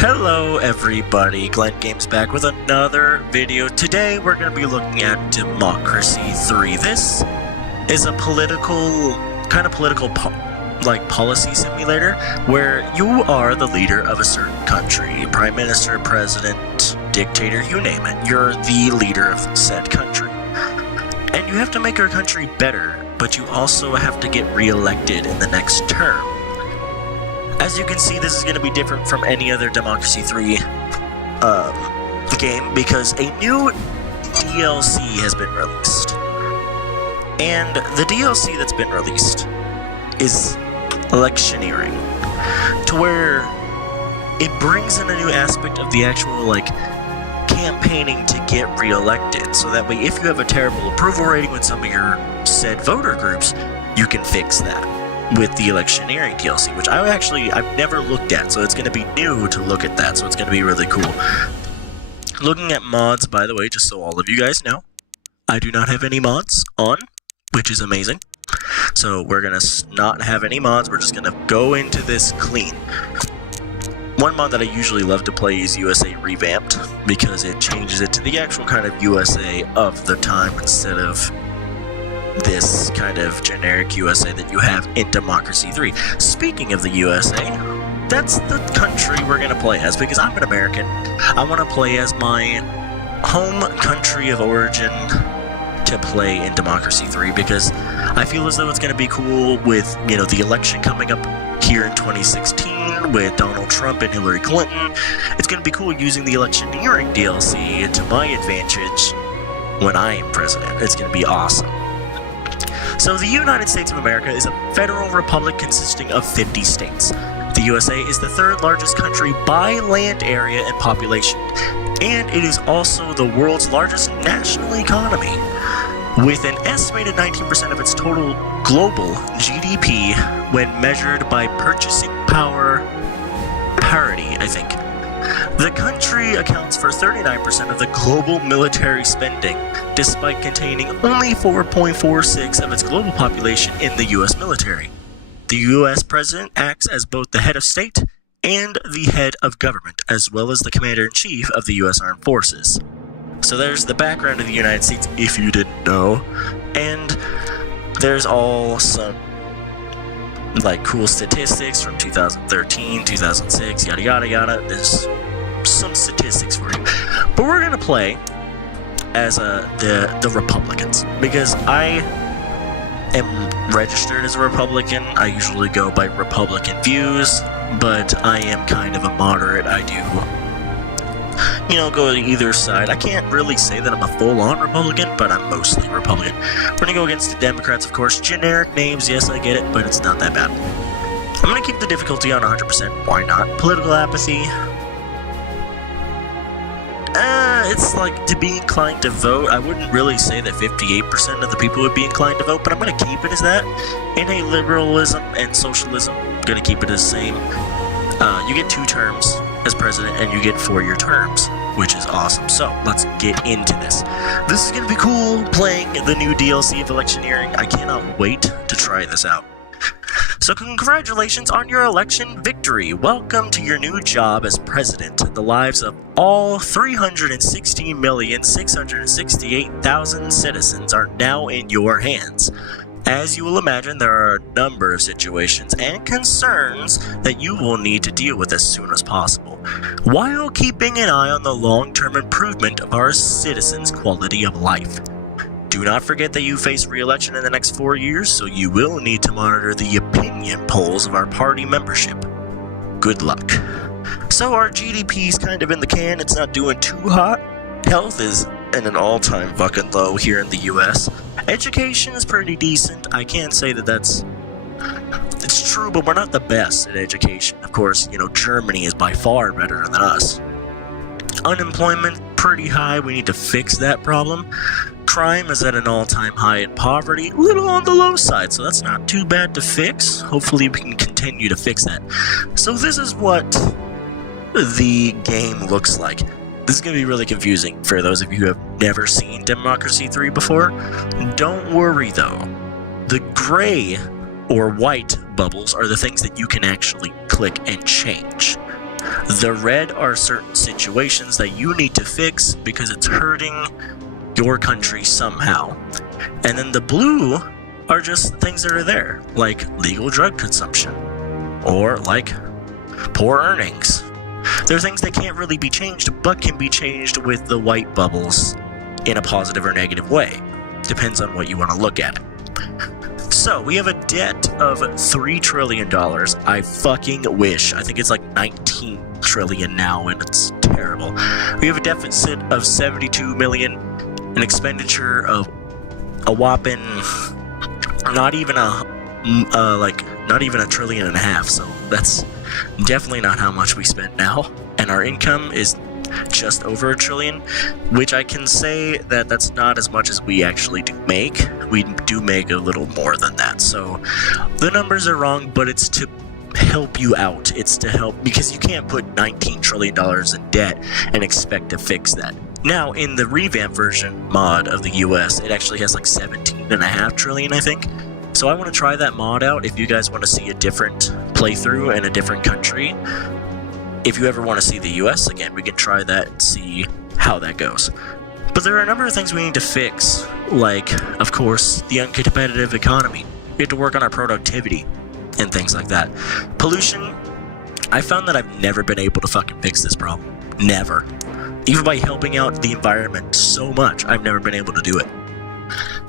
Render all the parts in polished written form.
Hello everybody, Glenn Games back with another video. Today we're going to be looking at Democracy 3. This is a political policy simulator where you are the leader of a certain country. Prime Minister, President, dictator, you name it. You're the leader of said country. And you have to make your country better, but you also have to get re-elected in the next term. As you can see, this is going to be different from any other Democracy 3 game because a new DLC has been released. And the DLC that's been released is Electioneering, to where it brings in a new aspect of the actual, campaigning to get re-elected. So that way, if you have a terrible approval rating with some of your said voter groups, you can fix that with the Electioneering DLC, which I've never looked at, so it's going to be new to look at that, so it's going to be really cool. Looking at mods, by the way, just so all of you guys know, I do not have any mods on, which is amazing. So we're going to not have any mods, we're just going to go into this clean. One mod that I usually love to play is USA Revamped, because it changes it to the actual kind of USA of the time instead of this kind of generic USA that you have in Democracy 3. Speaking of the USA, that's the country we're going to play as, because I'm an American. I want to play as my home country of origin to play in Democracy 3, because I feel as though it's going to be cool with, the election coming up here in 2016 with Donald Trump and Hillary Clinton. It's going to be cool using the Electioneering DLC to my advantage when I am president. It's going to be awesome. So the United States of America is a federal republic consisting of 50 states. The USA is the third largest country by land area and population, and it is also the world's largest national economy, with an estimated 19% of its total global GDP when measured by purchasing power parity, I think. The country accounts for 39% of the global military spending, despite containing only 4.46% of its global population in the U.S. military. The U.S. President acts as both the head of state and the head of government, as well as the Commander-in-Chief of the U.S. Armed Forces. So there's the background of the United States, if you didn't know, and there's all some cool statistics from 2013, 2006, yada yada yada. There's some statistics for you. But we're going to play as the Republicans, because I am registered as a Republican. I usually go by Republican views, but I am kind of a moderate. I do, go to either side. I can't really say that I'm a full-on Republican, but I'm mostly Republican. We're going to go against the Democrats, of course. Generic names, yes, I get it, but it's not that bad. I'm going to keep the difficulty on 100%. Why not? Political apathy. It's to be inclined to vote. I wouldn't really say that 58% of the people would be inclined to vote, but I'm going to keep it as that. In a liberalism and socialism, I'm going to keep it as the same. You get 2 terms as president, and you get 4-year terms, which is awesome. So, let's get into this. This is going to be cool, playing the new DLC of Electioneering. I cannot wait to try this out. So congratulations on your election victory. Welcome to your new job as president. The lives of all 316,668,000 citizens are now in your hands. As you will imagine, there are a number of situations and concerns that you will need to deal with as soon as possible, while keeping an eye on the long-term improvement of our citizens' quality of life. Do not forget that you face re-election in the next 4 years, so you will need to monitor the opinion polls of our party membership. Good luck. So our GDP's kind of in the can, it's not doing too hot. Health is at an all-time fucking low here in the US. Education is pretty decent. I can't say that it's true, but we're not the best at education. Of course, Germany is by far better than us. Unemployment, pretty high. We need to fix that problem. Crime is at an all-time high, in poverty, a little on the low side, so that's not too bad to fix. Hopefully we can continue to fix that. So this is what the game looks like. This is going to be really confusing for those of you who have never seen Democracy 3 before. Don't worry though. The gray or white bubbles are the things that you can actually click and change. The red are certain situations that you need to fix because it's hurting your country somehow. And then the blue are just things that are there, like legal drug consumption or like poor earnings. They're things that can't really be changed, but can be changed with the white bubbles in a positive or negative way. Depends on what you want to look at. So, we have a debt of $3 trillion. I fucking wish. I think it's like 19 trillion now, and it's terrible. We have a deficit of 72 million, an expenditure of a whopping not even a trillion and a half. So that's definitely not how much we spend now. And our income is just over $1 trillion, which I can say that that's not as much as we actually do make. We do make a little more than that. So the numbers are wrong, but it's to help you out. It's to help, because you can't put $19 trillion in debt and expect to fix that. Now, in the revamped version mod of the US, it actually has like 17.5 trillion, I think. So I want to try that mod out if you guys want to see a different playthrough in a different country. If you ever want to see the US again, we can try that and see how that goes. But there are a number of things we need to fix, like, of course, the uncompetitive economy. We have to work on our productivity and things like that. Pollution, I found that I've never been able to fucking fix this problem. Never. Even by helping out the environment so much, I've never been able to do it.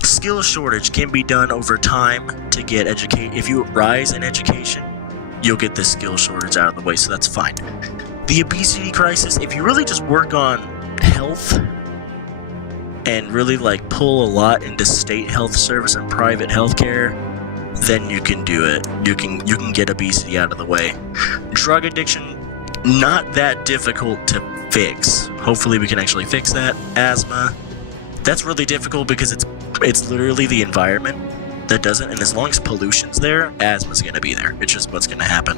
Skill shortage can be done over time to get educated. If you rise in education, you'll get this skill shortage out of the way, so that's fine. The obesity crisis, if you really just work on health and really like pull a lot into state health service and private healthcare, then you can do it. You can get obesity out of the way. Drug addiction, not that difficult to fix. Hopefully we can actually fix that. Asthma, that's really difficult because it's literally the environment that does it, and as long as pollution's there, asthma's gonna be there. It's just what's gonna happen.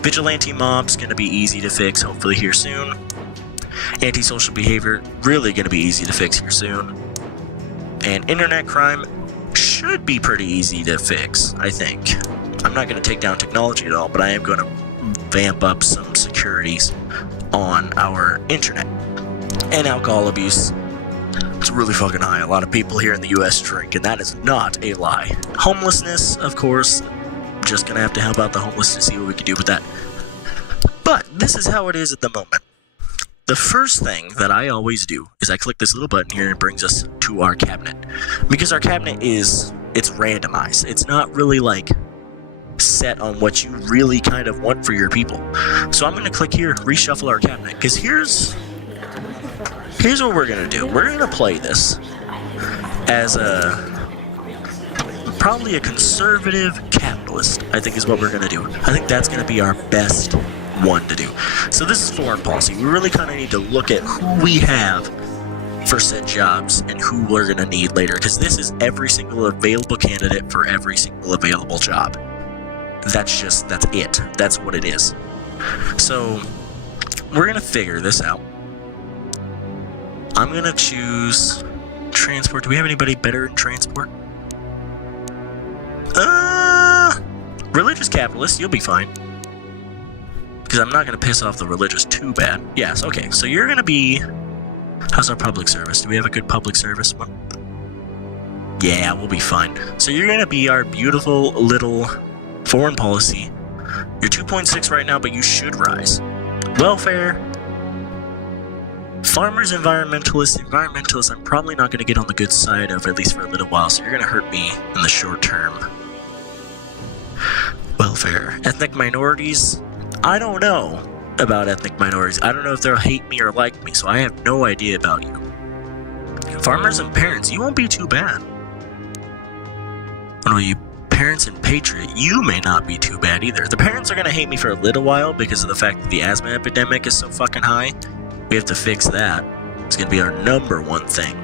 Vigilante mob's gonna be easy to fix, hopefully here soon. Antisocial behavior, really gonna be easy to fix here soon. And internet crime should be pretty easy to fix, I think. I'm not gonna take down technology at all, but I am gonna vamp up some securities on our internet. And alcohol abuse, it's really fucking high. A lot of people here in the US drink, and that is not a lie. Homelessness, of course, just gonna have to help out the homeless to see what we can do with that. But this is how it is at the moment. The first thing that I always do is I click this little button here and it brings us to our cabinet. Because our cabinet it's randomized. It's not really like set on what you really kind of want for your people. So I'm gonna click here, reshuffle our cabinet, because here's what we're gonna do. We're gonna play this as probably a conservative capitalist, I think is what we're gonna do. I think that's gonna be our best one to do. So this is foreign policy. We really kind of need to look at who we have for said jobs and who we're gonna need later, because this is every single available candidate for every single available job. That's it. That's what it is. So we're gonna figure this out. I'm gonna choose transport. Do we have anybody better in transport? Religious capitalist, you'll be fine. Because I'm not gonna piss off the religious too bad. Yes, okay, so you're gonna be... How's our public service? Do we have a good public service one? Yeah, we'll be fine. So you're gonna be our beautiful little foreign policy. You're 2.6 right now, but you should rise. Welfare. Farmers, environmentalists, I'm probably not going to get on the good side of, at least for a little while, so you're going to hurt me in the short term. Welfare. Ethnic minorities, I don't know about ethnic minorities. I don't know if they'll hate me or like me, so I have no idea about you. Farmers and parents, you won't be too bad. Oh, you parents and patriot, you may not be too bad either. The parents are going to hate me for a little while because of the fact that the asthma epidemic is so fucking high. We have to fix that. It's going to be our number one thing.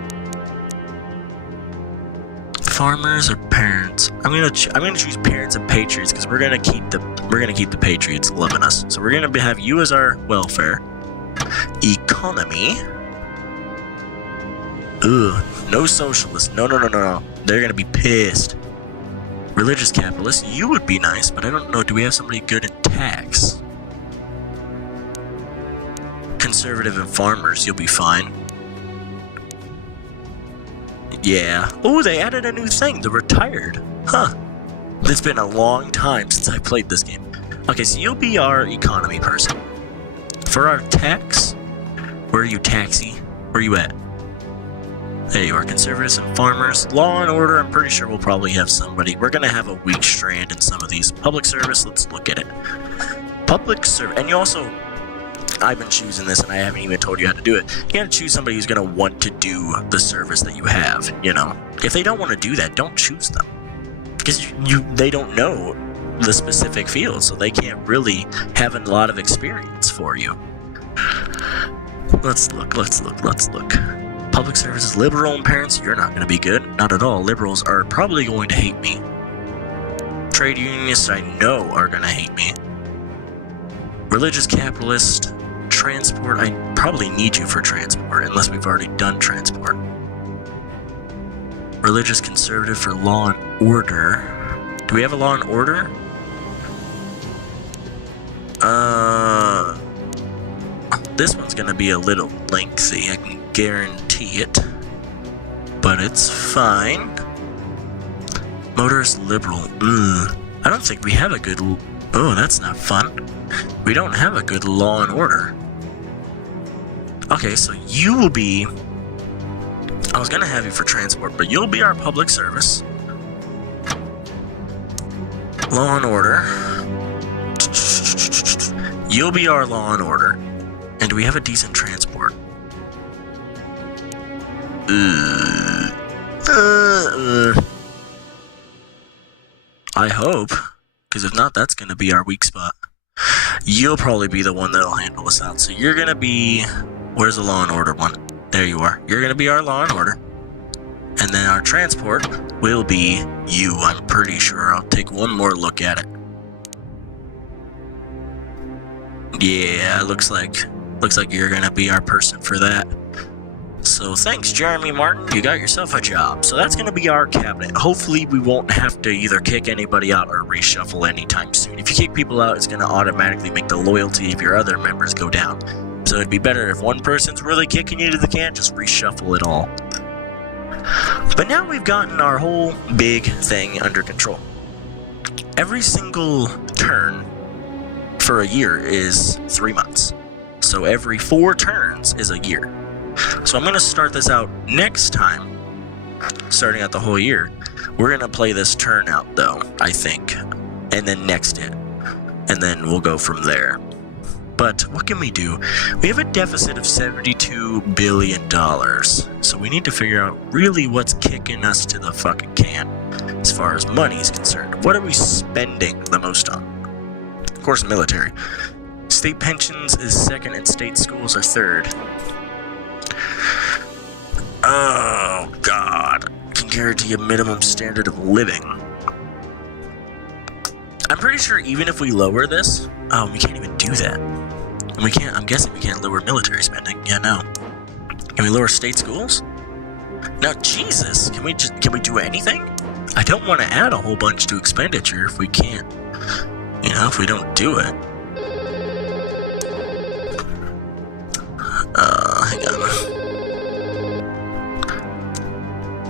Farmers or parents? I'm gonna choose parents and patriots because we're gonna keep the patriots loving us. So we're gonna have you as our welfare. Economy. Ugh, no socialists. No. They're gonna be pissed. Religious capitalists. You would be nice, but I don't know. Do we have somebody good in tax? conservative and farmers, you'll be fine. Yeah. Oh, they added a new thing, the retired. Huh. It's been a long time since I played this game. Okay, so you'll be our economy person. For our tax, where are you, taxi? Where are you at? There you are, conservatives and farmers. Law and order, I'm pretty sure we'll probably have somebody. We're gonna have a weak strand in some of these. Public service, let's look at it. Public service, and you also, I've been choosing this and I haven't even told you how to do it. You gotta choose somebody who's gonna want to do the service that you have, you know? If they don't want to do that, don't choose them. Because they don't know the specific field, so they can't really have a lot of experience for you. Let's look. Public services, liberal and parents, you're not going to be good. Not at all. Liberals are probably going to hate me. Trade unionists, I know, are going to hate me. Religious capitalist, transport, I probably need you for transport, unless we've already done transport. Religious conservative for law and order. Do we have a law and order? This one's gonna be a little lengthy, I can guarantee it. But it's fine. Motorist liberal. I don't think we have a good... Oh, that's not fun. We don't have a good law and order. Okay, so you will be... I was gonna have you for transport, but you'll be our public service. Law and order. You'll be our law and order. And do we have a decent transport? I hope. Because if not, that's going to be our weak spot. You'll probably be the one that'll handle us out. So you're going to be... Where's the law and order one? There you are. You're going to be our law and order. And then our transport will be you, I'm pretty sure. I'll take one more look at it. Yeah, looks like you're gonna be our person for that. So thanks, Jeremy Martin. You got yourself a job. So that's gonna be our cabinet. Hopefully we won't have to either kick anybody out or reshuffle anytime soon. If you kick people out, it's gonna automatically make the loyalty of your other members go down. So it'd be better if one person's really kicking you to the can, just reshuffle it all. But now we've gotten our whole big thing under control. Every single turn for a year is 3 months. So every 4 turns is a year. So I'm going to start this out next time, starting out the whole year. We're going to play this turn out, though, I think. And then next it. And then we'll go from there. But what can we do? We have a deficit of $72 billion. So we need to figure out really what's kicking us to the fucking can as far as money is concerned. What are we spending the most on? Of course, military. State pensions is second and state schools are third. Oh, God. Can guarantee a minimum standard of living. I'm pretty sure even if we lower this... Oh, we can't even do that. And we can't... I'm guessing we can't lower military spending. Yeah, no. Can we lower state schools? No, Jesus. Can we do anything? I don't want to add a whole bunch to expenditure if we can't. You know, if we don't do it. Hang on.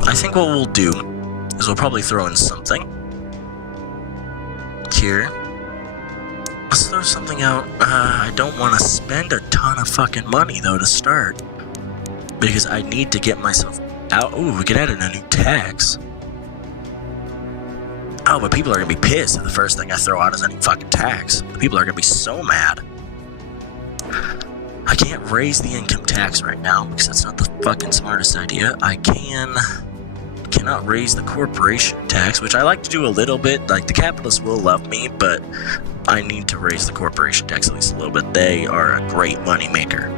I think what we'll do is we'll probably throw in something. Here. Let's throw something out. I don't want to spend a ton of fucking money, though, to start. Because I need to get myself out. Ooh, we could add in a new tax. Oh, but people are going to be pissed if the first thing I throw out is any fucking tax. People are going to be so mad. I can't raise the income tax right now because that's not the fucking smartest idea. I cannot raise the corporation tax, which I like to do a little bit. Like, the capitalists will love me, but I need to raise the corporation tax at least a little bit. They are a great money maker.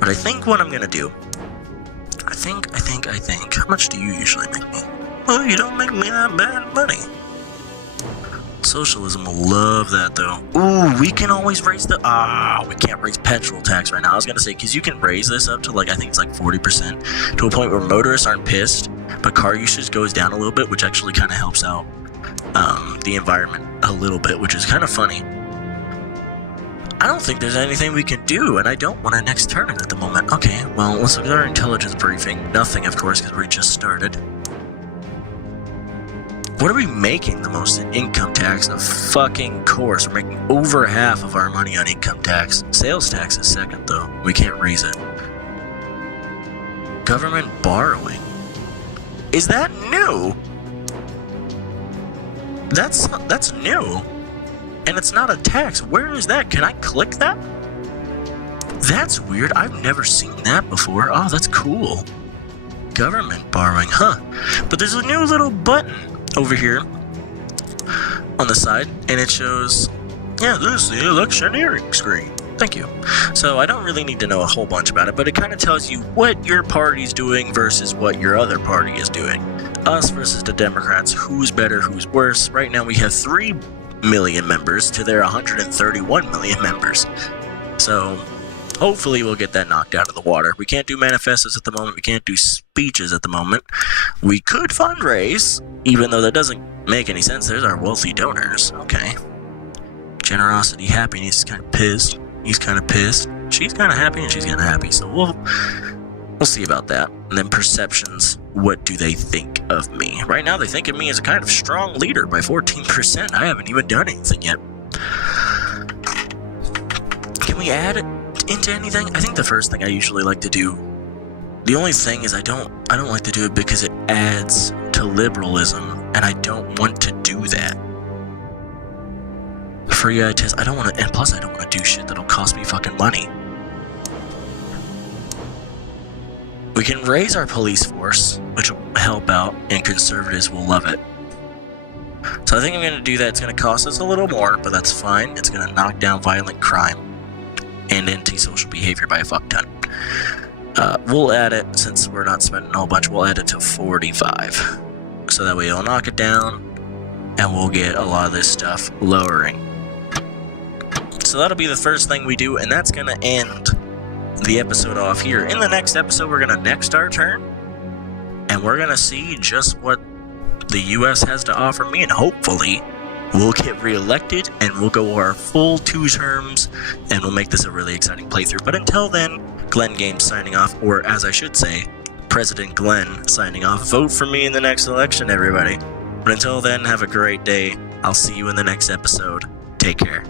But I think what I'm going to do... I think... How much do you usually make me? Well, you don't make me that bad money. Socialism will love that, though. Ooh, we can always raise the... we can't raise petrol tax right now. I was going to say, because you can raise this up to, like, I think it's like 40%, to a point where motorists aren't pissed, but car usage goes down a little bit, which actually kind of helps out the environment a little bit, which is kind of funny. I don't think there's anything we can do, and I don't want a next turn at the moment. Okay, well, let's look at our intelligence briefing. Nothing, of course, because we just started. What are we making the most in income tax? Of fucking course, we're making over half of our money on income tax. Sales tax is second, though. We can't raise it. Government borrowing. Is that new? That's new. And it's not a tax. Where is that? Can I click that? That's weird. I've never seen that before. Oh, that's cool. Government borrowing, huh? But there's a new little button over here on the side, and it shows, yeah, this is the electioneering screen. Thank you. So I don't really need to know a whole bunch about it, but it kind of tells you what your party's doing versus what your other party is doing. Us versus the Democrats. Who's better, who's worse? Right now we have 3 million members to their 131 million members. So hopefully we'll get that knocked out of the water. We can't do manifestos at the moment. We can't do speeches at the moment. We could fundraise, even though that doesn't make any sense. There's our wealthy donors. Okay. Generosity, happiness. He's kind of pissed. He's kind of pissed. She's kind of happy, and she's kind of happy. So we'll see about that. And then perceptions. What do they think of me? Right now, they think of me as a kind of strong leader by 14%. I haven't even done anything yet. Can we add it into anything? I think the first thing I usually like to do. The only thing is I don't like to do it because it adds to liberalism, and I don't want to do that. Free eye test. I don't want to, and plus I don't want to do shit that'll cost me fucking money. We can raise our police force, which will help out, and conservatives will love it. So I think I'm going to do that. It's going to cost us a little more, but that's fine. It's going to knock down violent crime and antisocial behavior by a fuck ton. We'll add it, since we're not spending a whole bunch, we'll add it to 45. So that way it'll knock it down, and we'll get a lot of this stuff lowering. So that'll be the first thing we do, and that's going to end the episode off here. In the next episode, we're going to next our turn, and we're going to see just what the U.S. has to offer me, and hopefully we'll get reelected, and we'll go our full 2 terms, and we'll make this a really exciting playthrough. But until then, Glenn Games signing off, or as I should say, President Glenn signing off. Vote for me in the next election, everybody. But until then, have a great day. I'll see you in the next episode. Take care.